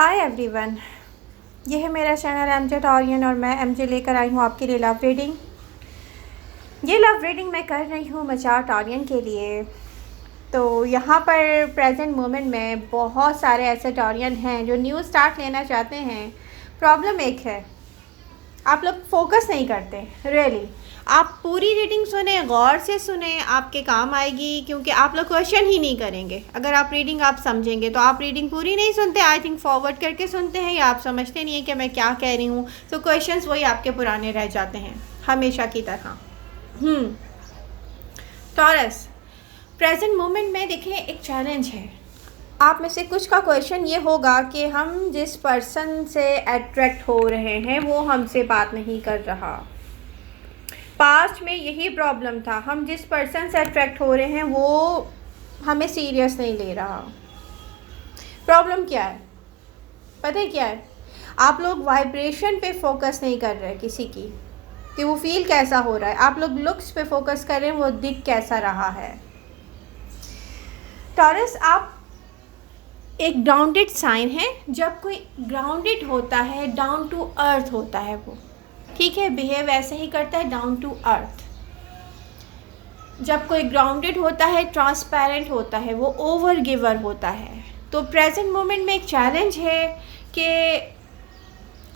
Hi everyone, ये है मेरा चैनल एमजे टॉरियन और मैं एमजे लेकर आई हूँ आपके लिए लव रीडिंग। ये लव रीडिंग मैं कर रही हूँ मचार टॉरियन के लिए। तो यहाँ पर प्रेजेंट मोमेंट में बहुत सारे ऐसे टॉरियन हैं जो न्यू स्टार्ट लेना चाहते हैं। प्रॉब्लम एक है, आप लोग फोकस नहीं करते। रियली आप पूरी रीडिंग सुने, गौर से सुने, आपके काम आएगी, क्योंकि आप लोग क्वेश्चन ही नहीं करेंगे। अगर आप रीडिंग आप समझेंगे तो आप रीडिंग पूरी नहीं सुनते, आई थिंक फॉरवर्ड करके सुनते हैं, या आप समझते नहीं है कि मैं क्या कह रही हूँ। तो क्वेश्चंस वही आपके पुराने रह जाते हैं हमेशा की तरह। टॉरस, प्रेजेंट मोमेंट में देखें एक चैलेंज है। आप में से कुछ का क्वेश्चन ये होगा कि हम जिस पर्सन से अट्रैक्ट हो रहे हैं वो हमसे बात नहीं कर रहा। पास्ट में यही प्रॉब्लम था, हम जिस पर्सन से अट्रैक्ट हो रहे हैं वो हमें सीरियस नहीं ले रहा। प्रॉब्लम क्या है पता है क्या है? आप लोग वाइब्रेशन पे फोकस नहीं कर रहे किसी की, कि वो फील कैसा हो रहा है। आप लोग लुक्स पे फोकस कर रहे हैं, वो दिख कैसा रहा है। टॉरस, आप एक ग्राउंडेड साइन है। जब कोई ग्राउंडेड होता है, डाउन टू अर्थ होता है वो, ठीक है, बिहेव ऐसे ही करता है, डाउन टू अर्थ। जब कोई ग्राउंडेड होता है, ट्रांसपेरेंट होता है, वो ओवर गिवर होता है। तो प्रेजेंट मोमेंट में एक चैलेंज है कि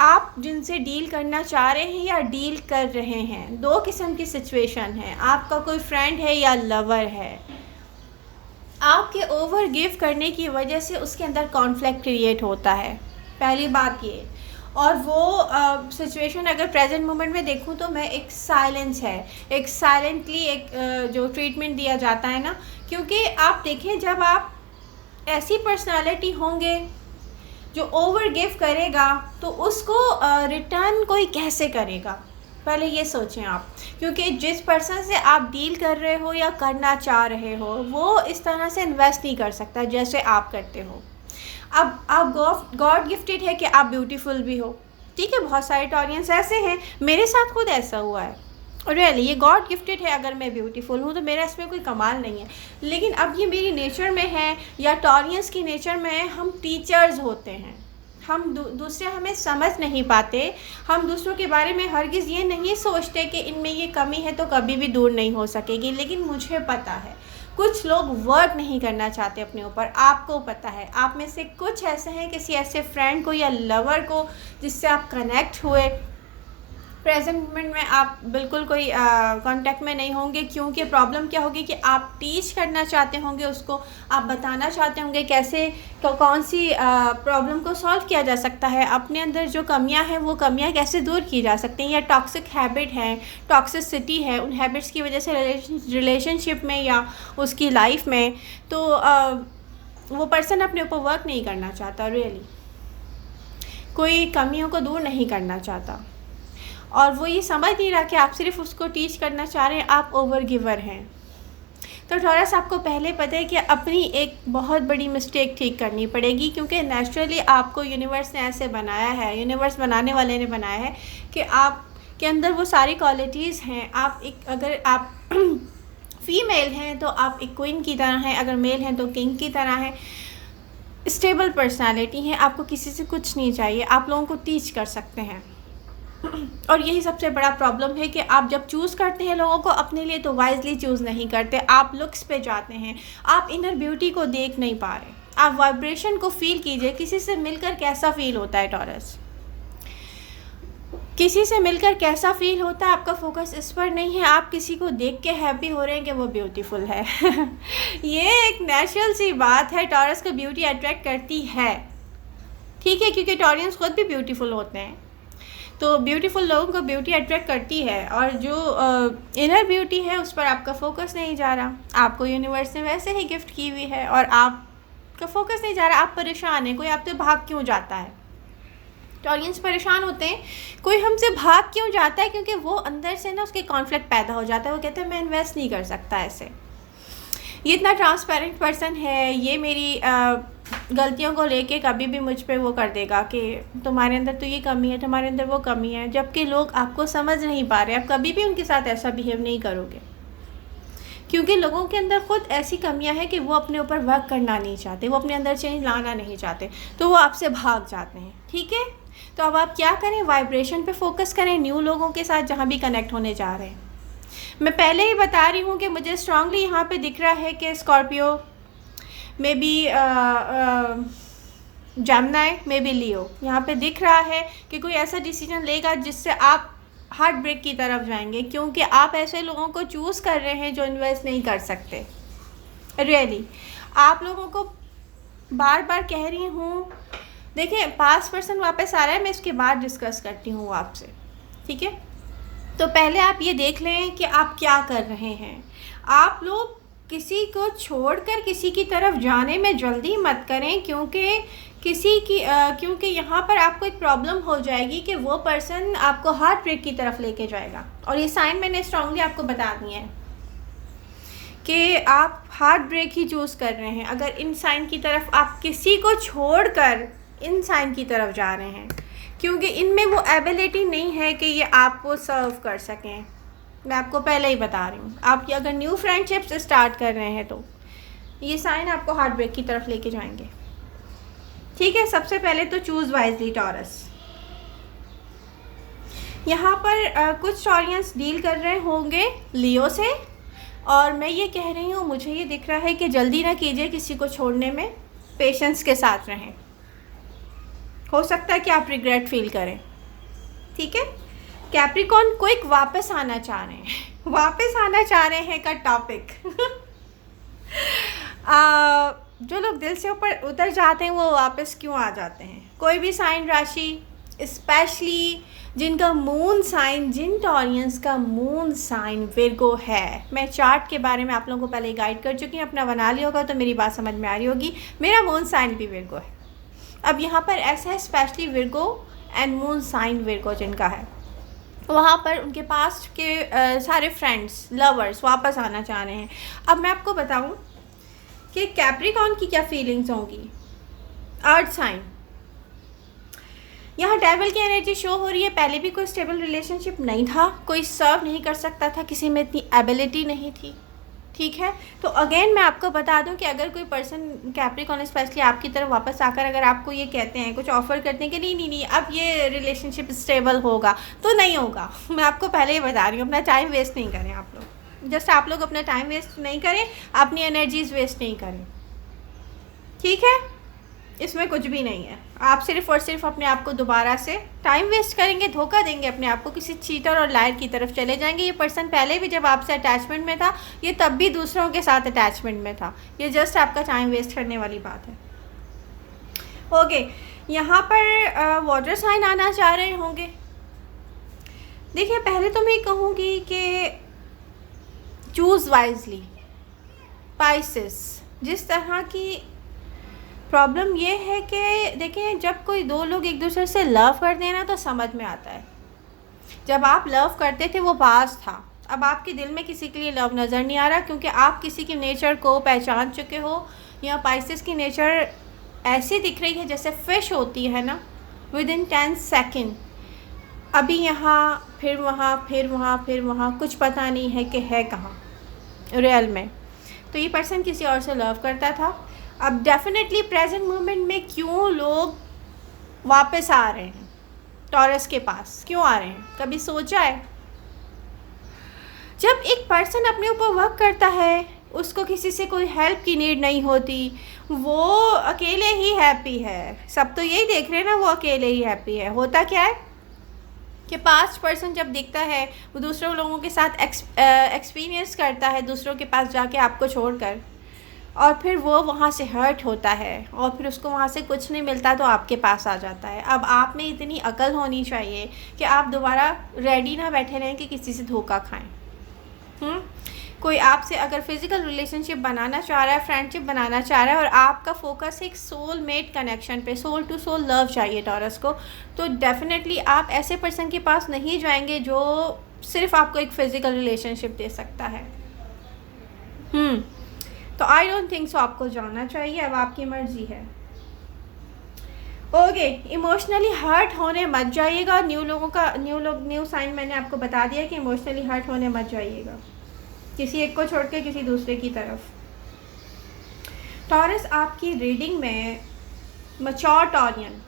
आप जिनसे डील करना चाह रहे हैं या डील कर रहे हैं, दो किस्म की सिचुएशन है। आपका कोई फ्रेंड है या लवर है, आपके ओवर गिव करने की वजह से उसके अंदर कॉन्फ्लिक्ट क्रिएट होता है, पहली बात ये। और वो सिचुएशन अगर प्रेजेंट मोमेंट में देखूं तो मैं एक साइलेंस है, एक साइलेंटली एक जो ट्रीटमेंट दिया जाता है ना। क्योंकि आप देखें, जब आप ऐसी पर्सनालिटी होंगे जो ओवर गिव करेगा तो उसको रिटर्न कोई कैसे करेगा, पहले ये सोचें आप। क्योंकि जिस पर्सन से आप डील कर रहे हो या करना चाह रहे हो वो इस तरह से इन्वेस्ट नहीं कर सकता जैसे आप करते हो। अब आप गॉड गिफ्टेड है कि आप ब्यूटीफुल भी हो, ठीक है। बहुत सारे टॉरियंस ऐसे हैं, मेरे साथ खुद ऐसा हुआ है। और रियली ये गॉड गिफ्टेड है, अगर मैं ब्यूटीफुल हूँ तो मेरा इसमें कोई कमाल नहीं है। लेकिन अब ये मेरी नेचर में है या टॉरियंस की नेचर में है, हम टीचर्स होते हैं। हम दूसरे हमें समझ नहीं पाते, हम दूसरों के बारे में हरगिज़ ये नहीं सोचते कि इनमें ये कमी है तो कभी भी दूर नहीं हो सकेगी। लेकिन मुझे पता है कुछ लोग वर्क नहीं करना चाहते अपने ऊपर। आपको पता है, आप में से कुछ ऐसे हैं, किसी ऐसे फ्रेंड को या लवर को जिससे आप कनेक्ट हुए, प्रेजेंट मोमेंट में आप बिल्कुल कोई कांटेक्ट में नहीं होंगे। क्योंकि प्रॉब्लम क्या होगी कि आप टीच करना चाहते होंगे उसको, आप बताना चाहते होंगे कैसे कौन सी प्रॉब्लम को सॉल्व किया जा सकता है, अपने अंदर जो कमियां हैं वो कमियां कैसे दूर की जा सकती हैं, या टॉक्सिक हैबिट है, टॉक्सिसिटी है, उन हैबिट्स की वजह से रिलेशनशिप में या उसकी लाइफ में। तो वो पर्सन अपने ऊपर वर्क नहीं करना चाहता, रियली कोई कमियों को दूर नहीं करना चाहता, और वो ये समझ नहीं रहा कि आप सिर्फ उसको टीच करना चाह रहे हैं, आप ओवर गिवर हैं। तो थोड़ा सा आपको पहले पता है कि अपनी एक बहुत बड़ी मिस्टेक ठीक करनी पड़ेगी। क्योंकि नेचुरली आपको यूनिवर्स ने ऐसे बनाया है, यूनिवर्स बनाने वाले ने बनाया है कि आप के अंदर वो सारी क्वालिटीज़ हैं। आप एक, अगर आप फीमेल हैं तो आप एक क्वीन की तरह हैं, अगर मेल हैं तो किंग की तरह हैं। स्टेबल पर्सनालिटी है, आपको किसी से कुछ नहीं चाहिए, आप लोगों को टीच कर सकते हैं। और यही सबसे बड़ा प्रॉब्लम है कि आप जब चूज़ करते हैं लोगों को अपने लिए तो वाइजली चूज़ नहीं करते, आप लुक्स पे जाते हैं, आप इनर ब्यूटी को देख नहीं पा रहे। आप वाइब्रेशन को फील कीजिए, किसी से मिलकर कैसा फील होता है टॉरस, किसी से मिलकर कैसा फील होता है। आपका फोकस इस पर नहीं है, आप किसी को देख के हैप्पी हो रहे हैं कि वो ब्यूटीफुल है। ये एक नेचुरल सी बात है, टॉरस को ब्यूटी अट्रैक्ट करती है, ठीक है, क्योंकि टॉरियंस खुद भी ब्यूटीफुल होते हैं। तो ब्यूटीफुल लोगों को ब्यूटी अट्रैक्ट करती है, और जो इनर ब्यूटी है उस पर आपका फोकस नहीं जा रहा। आपको यूनिवर्स ने वैसे ही गिफ्ट की हुई है और आपका फोकस नहीं जा रहा, आप परेशान हैं। कोई आपसे भाग क्यों जाता है? टॉरियंस परेशान होते हैं, कोई हमसे भाग क्यों जाता है? क्योंकि वो अंदर से ना उसके कॉन्फ्लिक्ट पैदा हो जाता है। वो कहते हैं मैं इन्वेस्ट नहीं कर सकता ऐसे, ये इतना ट्रांसपेरेंट पर्सन है, ये मेरी गलतियों को लेके कभी भी मुझ पे वो कर देगा कि तुम्हारे अंदर तो ये कमी है, तुम्हारे अंदर वो कमी है। जबकि लोग आपको समझ नहीं पा रहे, आप कभी भी उनके साथ ऐसा बिहेव नहीं करोगे। क्योंकि लोगों के अंदर खुद ऐसी कमियां हैं कि वो अपने ऊपर वर्क करना नहीं चाहते, वो अपने अंदर चेंज लाना नहीं चाहते, तो वो आपसे भाग जाते हैं। ठीक है, तो अब आप क्या करें, वाइब्रेशन पे फोकस करें न्यू लोगों के साथ जहाँ भी कनेक्ट होने जा रहे हैं। मैं पहले ही बता रही हूँ कि मुझे स्ट्रांगली यहाँ पे दिख रहा है कि स्कॉर्पियो में भी जेमिनी में भी लियो, यहाँ पे दिख रहा है कि कोई ऐसा डिसीजन लेगा जिससे आप हार्ट ब्रेक की तरफ जाएंगे, क्योंकि आप ऐसे लोगों को चूज़ कर रहे हैं जो इन्वेस्ट नहीं कर सकते। रियली आप लोगों को बार बार कह रही हूँ, देखिए पास्ट पर्सन वापस आ रहा है, मैं इसके बाद डिस्कस करती हूँ आपसे। ठीक है, तो पहले आप ये देख लें कि आप क्या कर रहे हैं। आप लोग किसी को छोड़कर किसी की तरफ जाने में जल्दी मत करें, क्योंकि यहाँ पर आपको एक प्रॉब्लम हो जाएगी कि वो पर्सन आपको हार्ट ब्रेक की तरफ लेके जाएगा। और ये साइन मैंने स्ट्रांगली आपको बता दिए हैं कि आप हार्ट ब्रेक ही चूज़ कर रहे हैं अगर इन साइन की तरफ आप किसी को छोड़कर इन साइन की तरफ जा रहे हैं, क्योंकि इनमें वो एबिलिटी नहीं है कि ये आपको सर्व कर सकें। मैं आपको पहले ही बता रही हूँ, आप अगर न्यू फ्रेंडशिप्स स्टार्ट कर रहे हैं तो ये साइन आपको हार्ट ब्रेक की तरफ लेके जाएंगे। ठीक है, सबसे पहले तो चूज़ वाइजली टॉरस। यहाँ पर कुछ टॉरियंस डील कर रहे होंगे लियो से, और मैं ये कह रही हूँ, मुझे ये दिख रहा है कि जल्दी ना कीजिए किसी को छोड़ने में, पेशेंस के साथ रहें। हो सकता है कि आप रिग्रेट फील करें। ठीक है, कैप्रिकॉर्न क्विक वापस आना चाह रहे हैं, वापस आना चाह रहे हैं का टॉपिक जो लोग दिल से ऊपर उतर जाते हैं वो वापस क्यों आ जाते हैं। कोई भी साइन राशि, स्पेशली जिनका मून साइन, जिन टॉरियंस का मून साइन विर्गो है, मैं चार्ट के बारे में आप लोगों को पहले गाइड कर चुकी हूँ, अपना बना लिया होगा तो मेरी बात समझ में आ रही होगी। मेरा मून साइन भी विर्गो है। अब यहाँ पर ऐसा है, specially Virgo and moon sign Virgo जिनका है, वहाँ पर उनके पास के सारे फ्रेंड्स, लवर्स वापस आना चाह रहे हैं। अब मैं आपको बताऊँ कि कैप्रिकॉर्न की क्या फीलिंग्स होंगी। अर्थ साइन, यहाँ डेविल की एनर्जी शो हो रही है। पहले भी कोई स्टेबल रिलेशनशिप नहीं था, कोई सर्व नहीं कर सकता था, किसी में इतनी एबिलिटी नहीं थी। ठीक है, तो अगेन मैं आपको बता दूं कि अगर कोई पर्सन कैप्रिकॉर्न स्पेशली आपकी तरफ वापस आकर अगर आपको ये कहते हैं, कुछ ऑफर करते हैं कि नहीं नहीं नहीं अब ये रिलेशनशिप स्टेबल होगा, तो नहीं होगा। मैं आपको पहले ही बता रही हूँ, अपना टाइम वेस्ट नहीं करें आप लोग। जस्ट आप लोग अपना टाइम वेस्ट नहीं करें, अपनी एनर्जीज वेस्ट नहीं करें। ठीक है, इसमें कुछ भी नहीं है। आप सिर्फ और सिर्फ अपने आप को दोबारा से टाइम वेस्ट करेंगे, धोखा देंगे अपने आप को, किसी चीटर और लायर की तरफ चले जाएंगे। ये पर्सन पहले भी जब आपसे अटैचमेंट में था, ये तब भी दूसरों के साथ अटैचमेंट में था। ये जस्ट आपका टाइम वेस्ट करने वाली बात है। ओके, यहाँ पर वाटर साइन आना चाह रहे होंगे। देखिए, पहले तो मैं कहूँगी कि चूज़ वाइजली। पाइसेस, जिस तरह की प्रॉब्लम ये है कि देखिए, जब कोई दो लोग एक दूसरे से लव करते हैं ना तो समझ में आता है। जब आप लव करते थे वो पास था, अब आपके दिल में किसी के लिए लव नज़र नहीं आ रहा, क्योंकि आप किसी के नेचर को पहचान चुके हो। या पाइसेस की नेचर ऐसी दिख रही है जैसे फ़िश होती है ना, विद इन 10 सेकेंड, अभी यहाँ फिर वहाँ फिर वहाँ फिर वहाँ, कुछ पता नहीं है कि है कहाँ रियल में। तो ये पर्सन किसी और से लव करता था। अब डेफिनेटली प्रेजेंट मोमेंट में क्यों लोग वापस आ रहे हैं टॉरस के पास, क्यों आ रहे हैं, कभी सोचा है? जब एक पर्सन अपने ऊपर वर्क करता है, उसको किसी से कोई हेल्प की नीड नहीं होती, वो अकेले ही हैप्पी है। सब तो यही देख रहे हैं ना, वो अकेले ही हैप्पी है। होता क्या है कि पास्ट पर्सन जब दिखता है, वो दूसरों लोगों के साथ एक्सपीरियंस करता है, दूसरों के पास जाके आपको छोड़कर, और फिर वो वहाँ से हर्ट होता है और फिर उसको वहाँ से कुछ नहीं मिलता तो आपके पास आ जाता है। अब आप में इतनी अकल होनी चाहिए कि आप दोबारा रेडी ना बैठे रहें कि किसी से धोखा खाएं। कोई आपसे अगर फिज़िकल रिलेशनशिप बनाना चाह रहा है, फ्रेंडशिप बनाना चाह रहा है, और आपका फोकस एक सोल मेट कनेक्शन पे, सोल टू सोल लव चाहिए टॉरस को, तो डेफिनेटली आप ऐसे पर्सन के पास नहीं जाएंगे जो सिर्फ आपको एक फ़िज़िकल रिलेशनशिप दे सकता है। तो आई डोंट थिंक सो आपको जाना चाहिए, अब आपकी मर्जी है। ओके, इमोशनली हर्ट होने मत जाइएगा। न्यू साइन मैंने आपको बता दिया कि इमोशनली हर्ट होने मत जाइएगा। किसी एक को छोड़ के किसी दूसरे की तरफ। टॉरस आपकी रीडिंग में मैच्योर टॉरियन,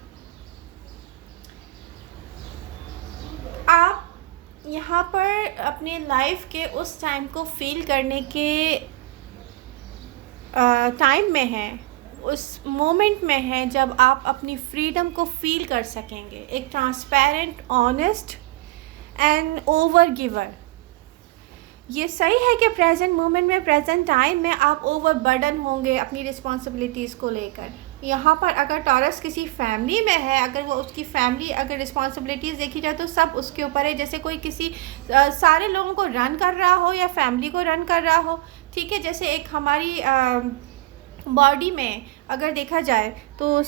आप यहाँ पर अपने लाइफ के उस टाइम को फील करने के टाइम में हैं, उस मोमेंट में हैं जब आप अपनी फ्रीडम को फील कर सकेंगे। एक transparent, honest and over giver. ये सही है कि प्रेजेंट मोमेंट में, प्रेजेंट टाइम में आप ओवर बर्डन होंगे अपनी रिस्पॉन्सिबिलिटीज़ को लेकर। यहाँ पर अगर टॉरस किसी फैमिली में है, अगर वो उसकी फैमिली, अगर रिस्पॉन्सिबिलिटीज़ देखी जाए तो सब उसके ऊपर है। जैसे कोई किसी सारे लोगों को रन कर रहा हो या फैमिली को रन कर रहा हो, ठीक है। जैसे एक हमारी बॉडी में अगर देखा जाए तो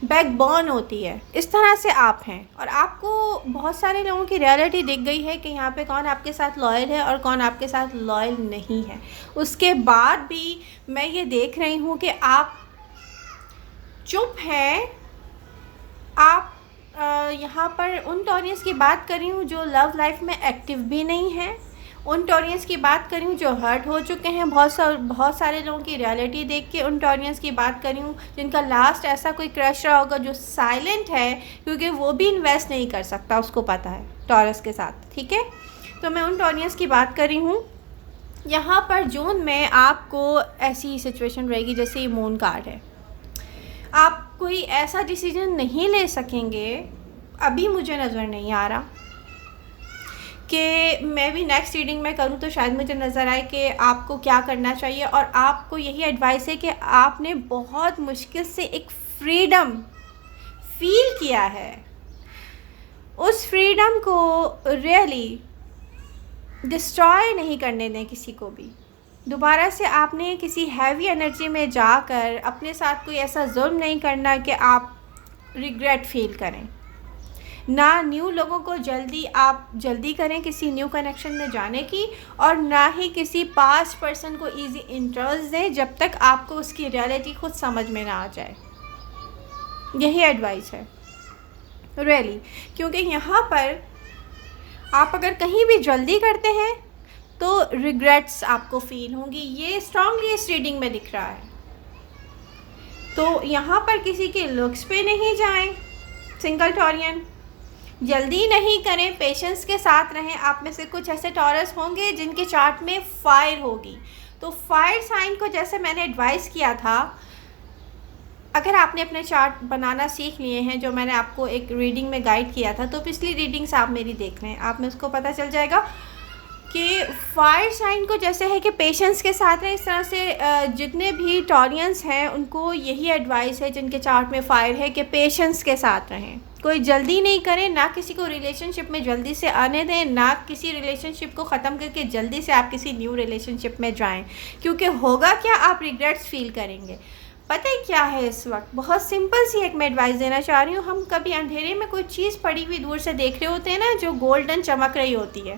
बैकबोन होती है, इस तरह से आप हैं। और आपको बहुत सारे लोगों की रियलिटी दिख गई है कि यहाँ पे कौन आपके साथ लॉयल है और कौन आपके साथ लॉयल नहीं है। उसके बाद भी मैं ये देख रही हूँ कि आप चुप हैं। आप यहाँ पर उन टॉरियंस की बात कर रही हूँ जो लव लाइफ में एक्टिव भी नहीं है, उन टॉरियंस की बात कर रही हूँ जो हर्ट हो चुके हैं बहुत सारे लोगों की रियलिटी देख के। उन टॉरियंस की बात कर रही हूँ जिनका लास्ट ऐसा कोई क्रश रहा होगा जो साइलेंट है, क्योंकि वो भी इन्वेस्ट नहीं कर सकता, उसको पता है टॉरस के साथ, ठीक है। तो मैं उन टॉरियंस की बात कर रही हूँ। यहाँ पर जून में आपको ऐसी सिचुएशन रहेगी जैसे ये मून कार्ड है, आप कोई ऐसा डिसीजन नहीं ले सकेंगे, अभी मुझे नज़र नहीं आ रहा कि मैं भी नेक्स्ट रीडिंग में करूँ तो शायद मुझे नज़र आए कि आपको क्या करना चाहिए। और आपको यही एडवाइस है कि आपने बहुत मुश्किल से एक फ्रीडम फील किया है, उस फ्रीडम को रियली डिस्ट्रॉय नहीं करने दें किसी को भी। दोबारा से आपने किसी हैवी एनर्जी में जाकर अपने साथ कोई ऐसा जुल्म नहीं करना कि आप रिग्रेट फील करें। ना न्यू लोगों को जल्दी करें किसी न्यू कनेक्शन में जाने की, और ना ही किसी पास्ट पर्सन को इजी इंटरेस्ट दें जब तक आपको उसकी रियलिटी खुद समझ में ना आ जाए। यही एडवाइस है रियली, क्योंकि यहाँ पर आप अगर कहीं भी जल्दी करते हैं तो रिग्रेट्स आपको फील होंगी। ये स्ट्रांगली इस रीडिंग में दिख रहा है। तो यहाँ पर किसी के लुक्स पे नहीं जाएं, सिंगल टॉरियन, जल्दी नहीं करें, पेशेंस के साथ रहें। आप में से कुछ ऐसे टॉरस होंगे जिनके चार्ट में फायर होगी, तो फायर साइन को जैसे मैंने एडवाइस किया था, अगर आपने अपने चार्ट बनाना सीख लिए हैं जो मैंने आपको एक रीडिंग में गाइड किया था, तो पिछली रीडिंग्स आप मेरी देख लें, आप में उसको पता चल जाएगा कि फायर साइन को जैसे है कि पेशेंस के साथ रहें। इस तरह से जितने भी टॉरियंस हैं उनको यही एडवाइस है जिनके चार्ट में फायर है कि पेशेंस के साथ रहें, कोई जल्दी नहीं करें, ना किसी को रिलेशनशिप में जल्दी से आने दें, ना किसी रिलेशनशिप को ख़त्म करके जल्दी से आप किसी न्यू रिलेशनशिप में जाएं, क्योंकि होगा क्या, आप रिग्रेट्स फील करेंगे। पता है क्या है, इस वक्त बहुत सिंपल सी एक मैं एडवाइस देना चाह रही हूँ। हम कभी अंधेरे में कोई चीज़ पड़ी हुई दूर से देख रहे होते हैं ना, जो गोल्डन चमक रही होती है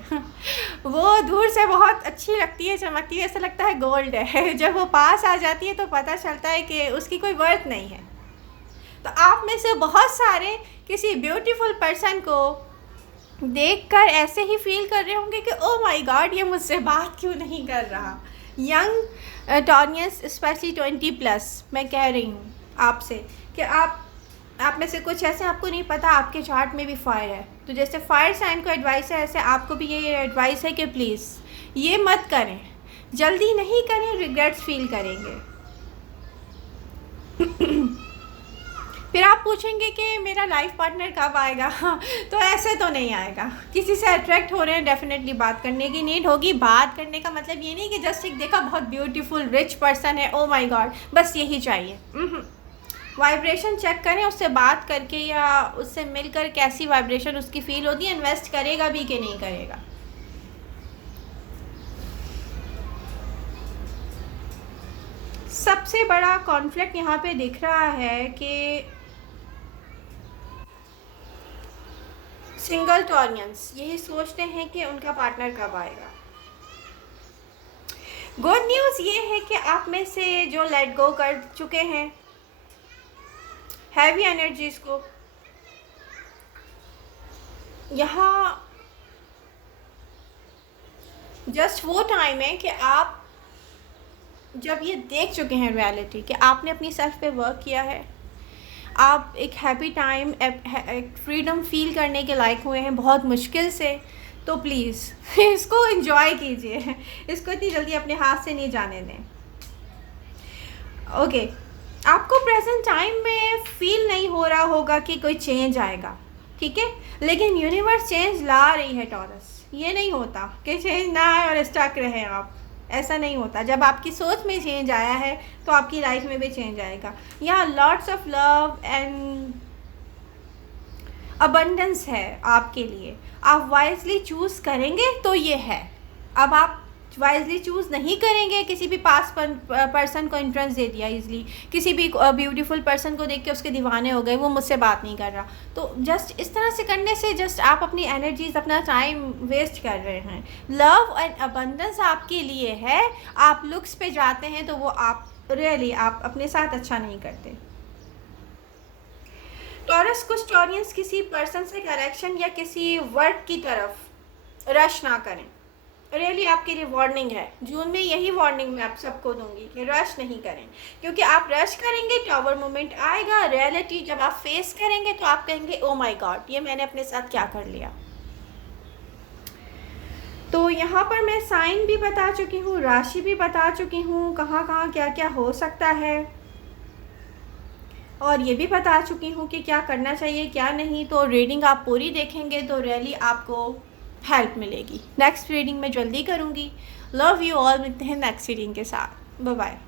वो दूर से बहुत अच्छी लगती है, चमकती है, ऐसा लगता है गोल्ड है जब वो पास आ जाती है तो पता चलता है कि उसकी कोई वर्थ नहीं है। तो आप में से बहुत सारे किसी ब्यूटीफुल पर्सन को देखकर ऐसे ही फील कर रहे होंगे कि ओ माय गॉड, ये मुझसे बात क्यों नहीं कर रहा। यंग टॉरियंस स्पेशली 20+, मैं कह रही हूँ आपसे कि आप में से कुछ ऐसे, आपको नहीं पता आपके चार्ट में भी फायर है। तो जैसे फायर साइन को एडवाइस है, ऐसे आपको भी ये एडवाइस है कि प्लीज़ ये मत करें, जल्दी नहीं करें, रिग्रेट्स फील करेंगे फिर आप पूछेंगे कि मेरा लाइफ पार्टनर कब आएगा तो ऐसे तो नहीं आएगा। किसी से अट्रैक्ट हो रहे हैं, डेफिनेटली बात करने की नीड होगी। बात करने का मतलब ये नहीं कि जस्ट एक देखा बहुत ब्यूटीफुल रिच पर्सन है, ओ माय गॉड बस यही चाहिए। वाइब्रेशन चेक करें उससे बात करके या उससे मिलकर कैसी वाइब्रेशन उसकी फील होती है, इन्वेस्ट करेगा भी कि नहीं करेगा। सबसे बड़ा कॉन्फ्लिक्ट यहाँ पे दिख रहा है कि सिंगल टॉरियंस यही सोचते हैं कि उनका पार्टनर कब आएगा। गुड न्यूज़ ये है कि आप में से जो लेट गो कर चुके हैं हैवी एनर्जीज को, यहाँ जस्ट वो टाइम है कि आप जब ये देख चुके हैं रियलिटी कि आपने अपनी सेल्फ पे वर्क किया है, आप एक हैप्पी टाइम, एक फ्रीडम फील करने के लायक हुए हैं बहुत मुश्किल से, तो प्लीज़ इसको एंजॉय कीजिए, इसको इतनी जल्दी अपने हाथ से नहीं जाने दें। ओके, आपको प्रेजेंट टाइम में फील नहीं हो रहा होगा कि कोई चेंज आएगा, ठीक है, लेकिन यूनिवर्स चेंज ला रही है टॉरस। ये नहीं होता कि चेंज ना आए और स्टक रहें आप, ऐसा नहीं होता। जब आपकी सोच में चेंज आया है तो आपकी लाइफ में भी चेंज आएगा। यहाँ lots of love and abundance है आपके लिए। आप वाइजली चूज़ करेंगे तो ये है। अब आप वाइजली चूज़ नहीं करेंगे, किसी भी पास पर्सन को इंटरेस्ट दे दिया इजली, किसी भी ब्यूटीफुल पर्सन को देख के उसके दीवाने हो गए, वो मुझसे बात नहीं कर रहा, तो जस्ट इस तरह से करने से जस्ट आप अपनी एनर्जीज, अपना टाइम वेस्ट कर रहे हैं। लव एंड अबंडेंस आपके लिए है। आप लुक्स पे जाते हैं तो वो आप रियली आप अपने साथ अच्छा नहीं करते। टॉरस, कुछ टॉरियंस किसी पर्सन से कनेक्शन या किसी वर्क की तरफ रश ना करें। रियली आपके लिए वार्निंग है, जून में यही वार्निंग मैं आप सबको दूंगी कि रश नहीं करें, क्योंकि आप रश करेंगे टावर मोमेंट आएगा। रियलिटी जब आप फेस करेंगे तो आप कहेंगे ओ माय गॉड, ये मैंने अपने साथ क्या कर लिया। तो यहाँ पर मैं साइन भी बता चुकी हूँ, राशि भी बता चुकी हूँ, कहाँ कहाँ क्या क्या हो सकता है, और ये भी बता चुकी हूँ कि क्या करना चाहिए क्या नहीं। तो रीडिंग आप पूरी देखेंगे तो रियली आपको हेल्प मिलेगी। नेक्स्ट रीडिंग में जल्दी करूँगी। लव यू ऑल, मिलते हैं नेक्स्ट रीडिंग के साथ। Bye bye.